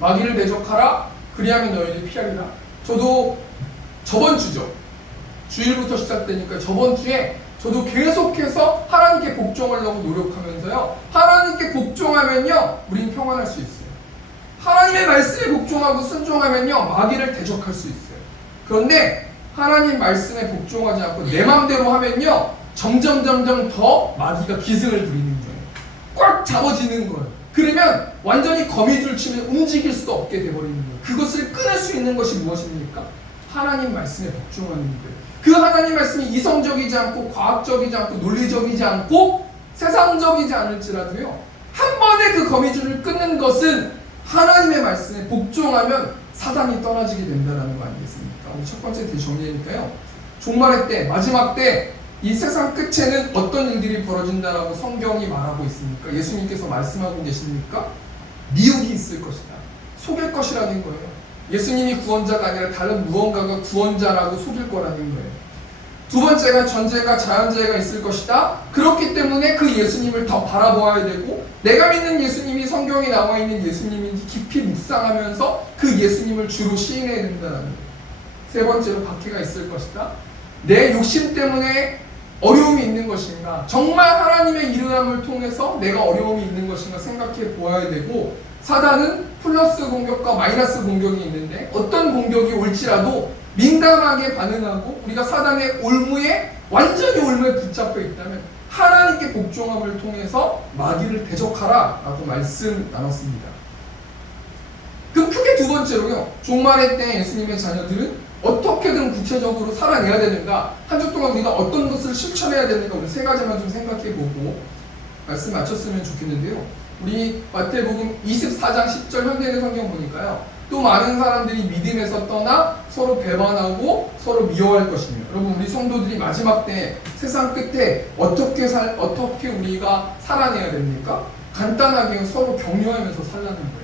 마귀를 대적하라. 그리하면 너희를 피하리라. 저도 저번 주죠. 주일부터 시작되니까 저번 주에 저도 계속해서 하나님께 복종하려고 노력하면서요. 하나님께 복종하면요, 우리는 평안할 수 있어요. 하나님의 말씀에 복종하고 순종하면요, 마귀를 대적할 수 있어요. 그런데 하나님 말씀에 복종하지 않고 내 마음대로 하면요, 점점 더 마귀가 기승을 부리는 거예요. 꽉 잡아지는 거예요. 그러면 완전히 거미줄 치면 움직일 수도 없게 돼버리는 거예요. 그것을 끊을 수 있는 것이 무엇입니까? 하나님 말씀에 복종하는 거예요. 그 하나님 말씀이 이성적이지 않고 과학적이지 않고 논리적이지 않고 세상적이지 않을지라도요, 한 번에 그 거미줄을 끊는 것은 하나님의 말씀에 복종하면 사단이 떠나지게 된다는 거 아니겠습니까? 오늘 첫 번째 정리니까요. 종말의 때, 마지막 때, 이 세상 끝에는 어떤 일들이 벌어진다라고 성경이 말하고 있습니까? 예수님께서 말씀하고 계십니까? 미혹이 있을 것이다. 속일 것이라는 거예요. 예수님이 구원자가 아니라 다른 무언가가 구원자라고 속일 거라는 거예요. 두 번째가 전제가 자연재해가 있을 것이다. 그렇기 때문에 그 예수님을 더 바라보아야 되고, 내가 믿는 예수님이 성경에 나와 있는 예수님인지 깊이 묵상하면서 그 예수님을 주로 시인해야 된다는 거예요. 세 번째로 박해가 있을 것이다. 내 욕심 때문에 어려움이 있는 것인가, 정말 하나님의 일어남을 통해서 내가 어려움이 있는 것인가 생각해 보아야 되고, 사단은 플러스 공격과 마이너스 공격이 있는데 어떤 공격이 올지라도 민감하게 반응하고 우리가 사단의 완전히 올무에 붙잡혀 있다면 하나님께 복종함을 통해서 마귀를 대적하라 라고 말씀 나눴습니다. 그럼 크게 두 번째로요, 종말의 때 예수님의 자녀들은 어떻게든 구체적으로 살아내야 되는가, 한 주 동안 우리가 어떤 것을 실천해야 되는가, 오늘 세 가지만 좀 생각해보고 말씀 마쳤으면 좋겠는데요. 우리 마태복음 24장 10절 현대인의 성경 보니까요, 또 많은 사람들이 믿음에서 떠나 서로 배반하고 서로 미워할 것이며, 여러분 우리 성도들이 마지막 때 세상 끝에 어떻게 우리가 살아내야 됩니까? 간단하게 서로 격려하면서 살라는 거예요.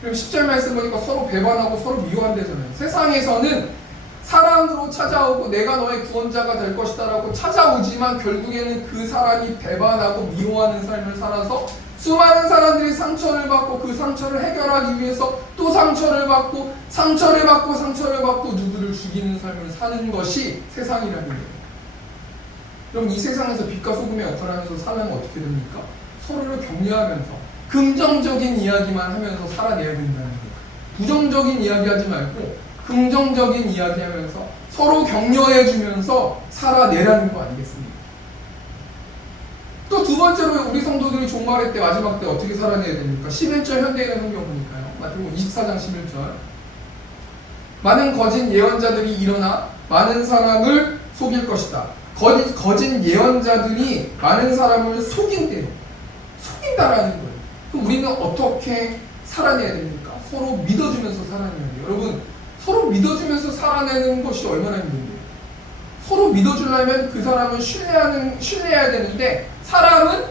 그럼 10절 말씀 보니까 서로 배반하고 서로 미워한다잖아요. 세상에서는 사랑으로 찾아오고 내가 너의 구원자가 될 것이다 라고 찾아오지만 결국에는 그 사람이 배반하고 미워하는 삶을 살아서 수많은 사람들이 상처를 받고 그 상처를 해결하기 위해서 또 상처를 받고 누구를 죽이는 삶을 사는 것이 세상이라는 거예요. 그럼 이 세상에서 빛과 소금의 역할을 하면서 살아가면 어떻게 됩니까? 서로를 격려하면서 긍정적인 이야기만 하면서 살아내야 된다는 거예요. 부정적인 이야기 하지 말고 긍정적인 이야기 하면서 서로 격려해주면서 살아내라는 거 아니겠습니까? 또 두 번째로 우리 성도들이 종말의 때 마지막 때 어떻게 살아내야 됩니까? 11절 현대인의 성경 보니까요, 마태복음 24장 11절, 많은 거짓 예언자들이 일어나 많은 사람을 속일 것이다. 거짓 예언자들이 많은 사람을 속인다라는 거예요. 그럼 우리는 어떻게 살아내야 됩니까? 서로 믿어주면서 살아내야 돼요. 여러분, 서로 믿어주면서 살아내는 것이 얼마나 힘든데요. 서로 믿어주려면 그 사람을 신뢰해야 되는데, 사람은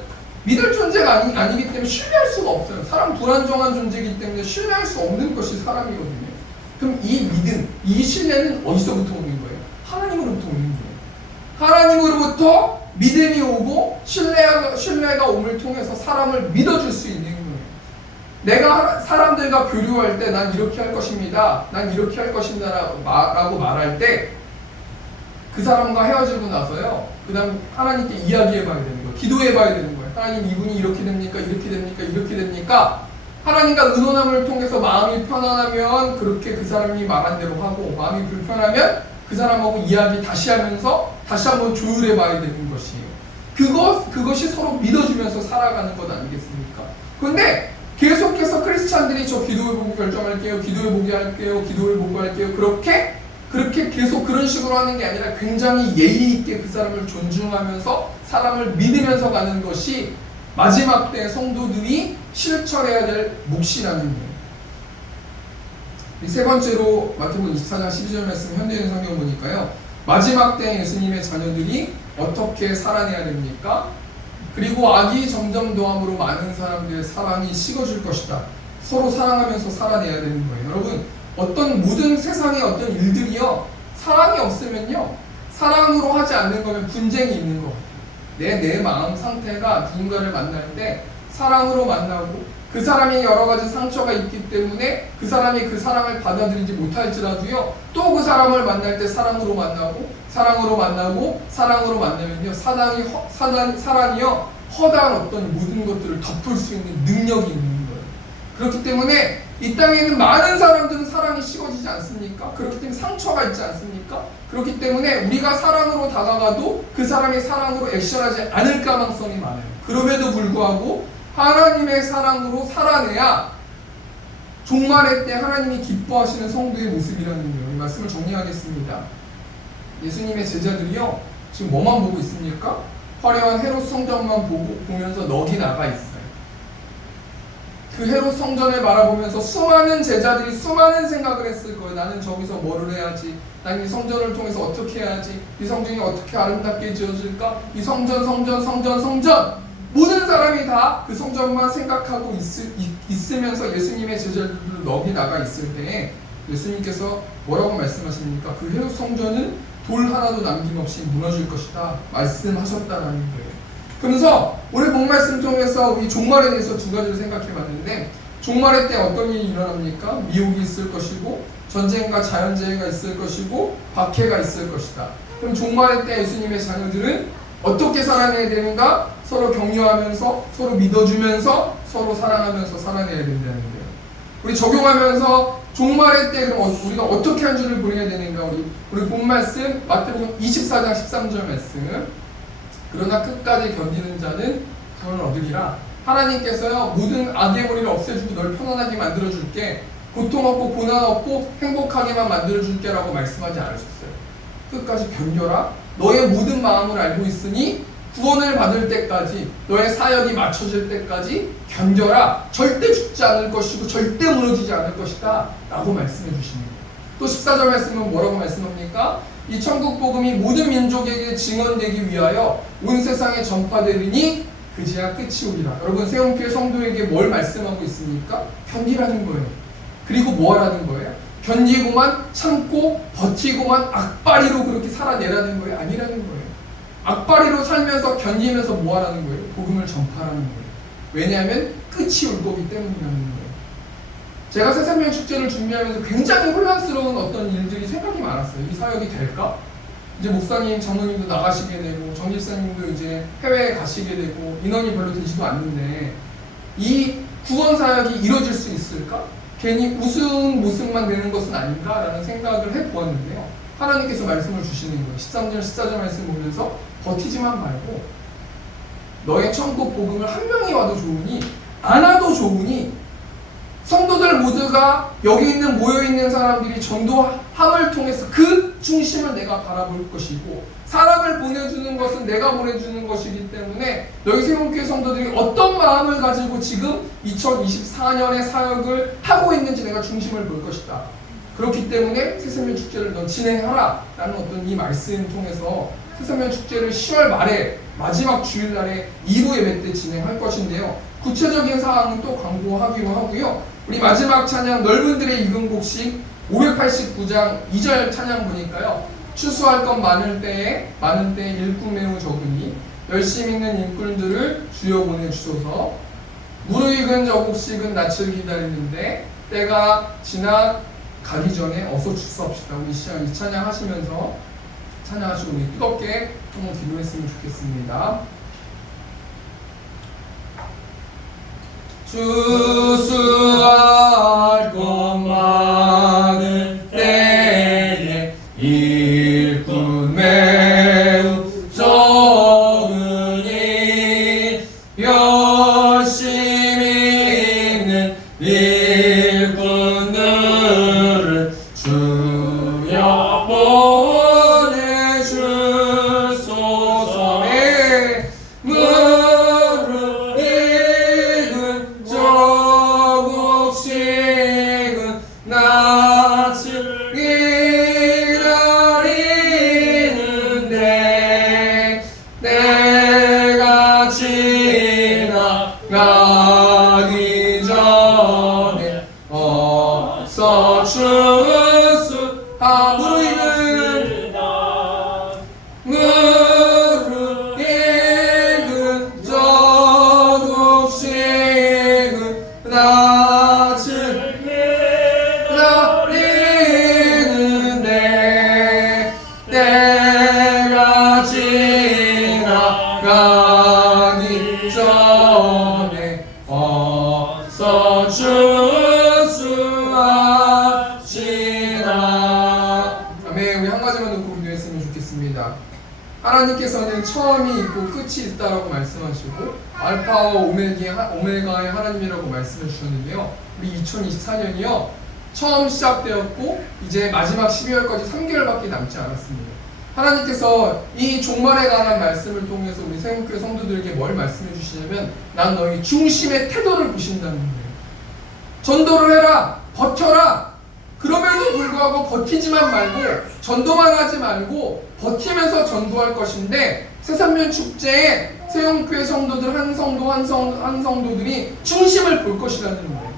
믿을 존재가 아니기 때문에 신뢰할 수가 없어요. 사람 불안정한 존재이기 때문에 신뢰할 수 없는 것이 사람이거든요. 그럼 이 믿음, 이 신뢰는 어디서부터 오는 거예요? 하나님으로부터 오는 거예요. 하나님으로부터 믿음이 오고 신뢰가 옴을 통해서 사람을 믿어줄 수 있는 거예요. 내가 사람들과 교류할 때 난 이렇게 할 것입니다. 난 이렇게 할 것입니다. 라고 말할 때 그 사람과 헤어지고 나서요. 그 다음 하나님께 이야기해봐야 되는 거예요. 기도해봐야 되는 거예요. 하나님, 이분이 이렇게 됩니까? 이렇게 됩니까? 이렇게 됩니까? 하나님과 의논함을 통해서 마음이 편안하면 그렇게 그 사람이 말한 대로 하고, 마음이 불편하면 그 사람하고 이야기 다시 하면서 다시 한번 조율해봐야 되는 것이에요. 그것이 서로 믿어주면서 살아가는 것 아니겠습니까? 그런데 계속해서 크리스찬들이 저 기도해보고 결정할게요. 기도해보게 할게요. 기도해보고 할게요. 그렇게 계속 그런 식으로 하는 게 아니라 굉장히 예의 있게 그 사람을 존중하면서 사람을 믿으면서 가는 것이 마지막 때 성도들이 실천해야 될 몫이라는 거예요. 세 번째로 마태복음 24장 12절 말씀 현대인 성경 보니까요. 마지막 때 예수님의 자녀들이 어떻게 살아내야 됩니까? 그리고 악이 점점 더함으로 많은 사람들의 사랑이 식어질 것이다. 서로 사랑하면서 살아내야 되는 거예요. 여러분, 모든 세상의 어떤 일들이요, 사랑이 없으면요, 사랑으로 하지 않는 거면 분쟁이 있는 것 같아요. 내 마음 상태가 누군가를 만날 때 사랑으로 만나고, 그 사람이 여러 가지 상처가 있기 때문에 그 사람이 그 사랑을 받아들이지 못할지라도요, 또 그 사람을 만날 때 사랑으로 만나면요, 사랑이요, 허다한 어떤 모든 것들을 덮을 수 있는 능력이 있는 거예요. 그렇기 때문에 이 땅에는 많은 사람들은 사랑이 식어지지 않습니까? 그렇기 때문에 상처가 있지 않습니까? 그렇기 때문에 우리가 사랑으로 다가가도 그 사람이 사랑으로 액션하지 않을 가능성이 많아요. 그럼에도 불구하고 하나님의 사랑으로 살아내야 종말의 때 하나님이 기뻐하시는 성도의 모습이라는 거예요. 이 말씀을 정리하겠습니다. 예수님의 제자들이요, 지금 뭐만 보고 있습니까? 화려한 헤롯 성전만 보면서 넋이 나가 있어요. 그 헤롯 성전을 바라보면서 수많은 제자들이 수많은 생각을 했을 거예요. 나는 저기서 뭐를 해야지, 난 이 성전을 통해서 어떻게 해야지, 이 성전이 어떻게 아름답게 지어질까, 이 성전 모든 사람이 다 그 성전만 생각하고 있으면서 예수님의 제자들도 넋이 나가 있을 때 예수님께서 뭐라고 말씀하십니까? 그 헤롯 성전은 돌 하나도 남김없이 무너질 것이다 말씀하셨다라는 거예요. 그러면서 오늘 본 말씀 통해서 우리 종말에 대해서 두 가지를 생각해 봤는데, 종말의 때 어떤 일이 일어납니까? 미혹이 있을 것이고, 전쟁과 자연재해가 있을 것이고, 박해가 있을 것이다. 그럼 종말의 때 예수님의 자녀들은 어떻게 살아내야 되는가? 서로 격려하면서, 서로 믿어주면서, 서로 사랑하면서 살아내야 된다는 거예요. 우리 적용하면서 종말의 때 그럼 우리가 어떻게 한 주를 보내야 되는가? 우리 본 말씀 마태복음 24장 13절 말씀. 그러나 끝까지 견디는 자는 구원을 얻으리라. 하나님께서요, 모든 악의 무리를 없애주고 널 편안하게 만들어줄게, 고통 없고 고난 없고 행복하게만 만들어줄게 라고 말씀하지 않으셨어요. 끝까지 견뎌라. 너의 모든 마음을 알고 있으니 구원을 받을 때까지, 너의 사역이 맞춰질 때까지 견뎌라. 절대 죽지 않을 것이고 절대 무너지지 않을 것이다 라고 말씀해 주시는 거예요. 또 14절 말씀은 뭐라고 말씀합니까? 이 천국 복음이 모든 민족에게 증언되기 위하여 온 세상에 전파되리니 그제야 끝이 오리라. 여러분, 세움교회 성도에게 뭘 말씀하고 있습니까? 견디라는 거예요. 그리고 뭐 하라는 거예요? 견디고만 참고 버티고만 악바리로 그렇게 살아내라는 거예요? 아니라는 거예요. 악바리로 살면서 견디면서 뭐 하라는 거예요? 복음을 전파하라는 거예요. 왜냐하면 끝이 올 거기 때문이라는 거예요. 제가 새생명 축제를 준비하면서 굉장히 혼란스러운 어떤 일들이 생각이 많았어요. 이 사역이 될까? 이제 목사님, 장로님도 나가시게 되고, 정집사님도 이제 해외에 가시게 되고, 인원이 별로 되지도 않는데 이 구원 사역이 이루어질 수 있을까? 괜히 우스운 모습만 되는 것은 아닌가라는 생각을 해보았는데요. 하나님께서 말씀을 주시는 거예요. 13절, 14절 말씀 보면서 버티지만 말고 너의 천국 복음을 한 명이 와도 좋으니 안 와도 좋으니 성도들 모두가 여기 있는 모여있는 사람들이 전도함을 통해서 그 중심을 내가 바라볼 것이고, 사람을 보내주는 것은 내가 보내주는 것이기 때문에 너희 세운교회 성도들이 어떤 마음을 가지고 지금 2024년의 사역을 하고 있는지 내가 중심을 볼 것이다. 그렇기 때문에 새생명 축제를 넌 진행하라 라는 어떤 이 말씀 통해서 새생명 축제를 10월 말에 마지막 주일날에 2부 예배 때 진행할 것인데요. 구체적인 사항은 또 광고하기로 하고요. 우리 마지막 찬양 넓은 들의 익은 곡식 589장 2절 찬양 보니까요. 추수할 것 많을 때에 일꾼 매우 적으니 열심 있는 일꾼들을 주여 보내주소서. 무르익은 저 곡식은 낯을 기다리는데 때가 지나 가기 전에 어서 출소합시다. 우리 이 찬양 하시면서 찬양하시고 우리 뜨겁게 한번 기도했으면 좋겠습니다. 추수할 것 많을 때에 일꾼 매우 적으니 열심히 있는 일꾼들을 주여 보내주소서. 무르익은 저 곡식은 낯을 기다리는데 내가 지나가기 전에 어서 무르익은 저 곡식은 낯을 기다리는데 때가 지나가기 전에 어서 추수합시다. 아멘. 우리 한 가지만 놓고 기도했으면 좋겠습니다. 하나님께서는 처음이 있고 끝이 있다라고 말씀하시고 알파와 오메가의 하나님이라고 말씀해 주셨는데요. 우리 2024년이요. 처음 시작되었고 이제 마지막 12월까지 3개월밖에 남지 않았습니다. 하나님께서 이 종말에 관한 말씀을 통해서 우리 세운교회 성도들에게 뭘 말씀해 주시냐면 난 너희 중심의 태도를 보신다는 거예요. 전도를 해라. 버텨라. 그럼에도 불구하고 버티지만 말고 전도만 하지 말고 버티면서 전도할 것인데 새삼면 축제에 세운교회 성도들 한 성도들이 중심을 볼 것이라는 거예요.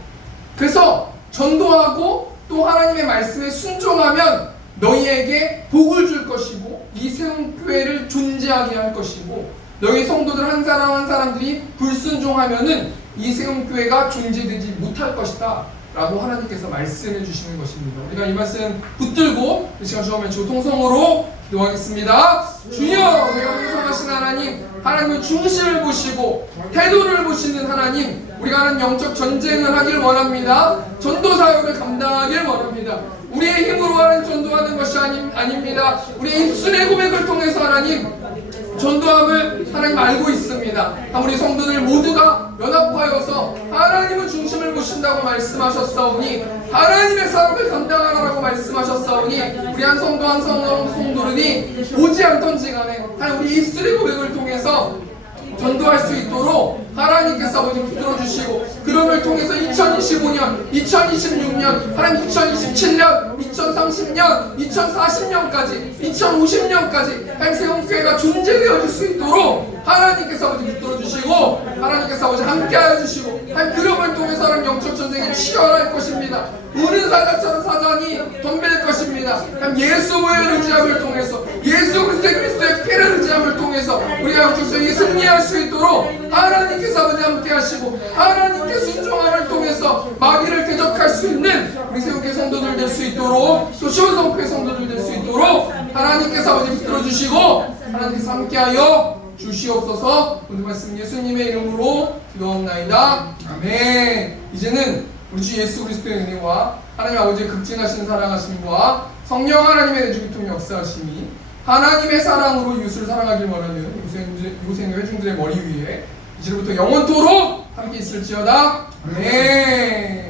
그래서 전도하고 또 하나님의 말씀에 순종하면 너희에게 복을 줄 것이고 이 세운교회를 존재하게 할 것이고 너희 성도들 한 사람 한 사람들이 불순종하면은 이 세운교회가 존재되지 못할 것이다 라고 하나님께서 말씀해 주시는 것입니다. 우리가 이 말씀 붙들고 이 시간 주님의 교통성으로 기도하겠습니다. 주여, 우리가 풍성하신 하나님, 하나님의 중심을 보시고 태도를 보시는 하나님, 우리가 하는 영적 전쟁을 하길 원합니다. 전도 사역을 감당하길 원합니다. 우리의 힘으로 하는 전도하는 것이 아닙니다. 우리의 입술의 고백을 통해서 하나님 전도함을 하나님 알고 있습니다. 우리 성도들 모두가 연합하여서 하나님은 중심을 보신다고 말씀하셨사오니 하나님의 사역을 감당하라고 말씀하셨사오니 우리 한 성도 한 성도들이 오지 않던지 간에 하나님 우리 입술의 고백을 통해서 전도할 수 있도록 하나님께서 아버지 붙들어주시고 그럼을 통해서 2025년, 2026년, 하나님 2027년, 2030년, 2040년까지, 2050년까지 하나님 세운교회가 존재되어질 수 있도록 하나님께서 아버지 붙들어주시고 하나님께서 아버지 함께하여 주시고 하나님 그럼을 통해서 하나님 영적 전쟁이 치열할 것입니다. 우는 사자처럼 사자니 덤빌 것입니다. 하나님 예수의 의지함을 통해서 예수 그리스도의 피를 의지함을 통해서 우리가 영적 전쟁에 승리할 수 있도록 하나님께서 아버지 함께 하시고 하나님께 순종함을 통해서 마귀를 대적할 수 있는 우리 세운교회 성도들 될 수 있도록 또 시온성교회 성도들 될 수 있도록 하나님께서 아버지 붙들어주시고 하나님께서 함께하여 주시옵소서. 오늘 말씀 예수님의 이름으로 기도합나이다. 아멘. 이제는 우리 주 예수 그리스도의 은혜와 하나님 아버지의 극진하신 사랑하심과 성령 하나님의 내주기 통해 역사하심이 하나님의 사랑으로 이웃을 사랑하길 원하는 요생의 회중들의 머리 위에 이제부터 영원토록 함께 있을지어다. 아멘.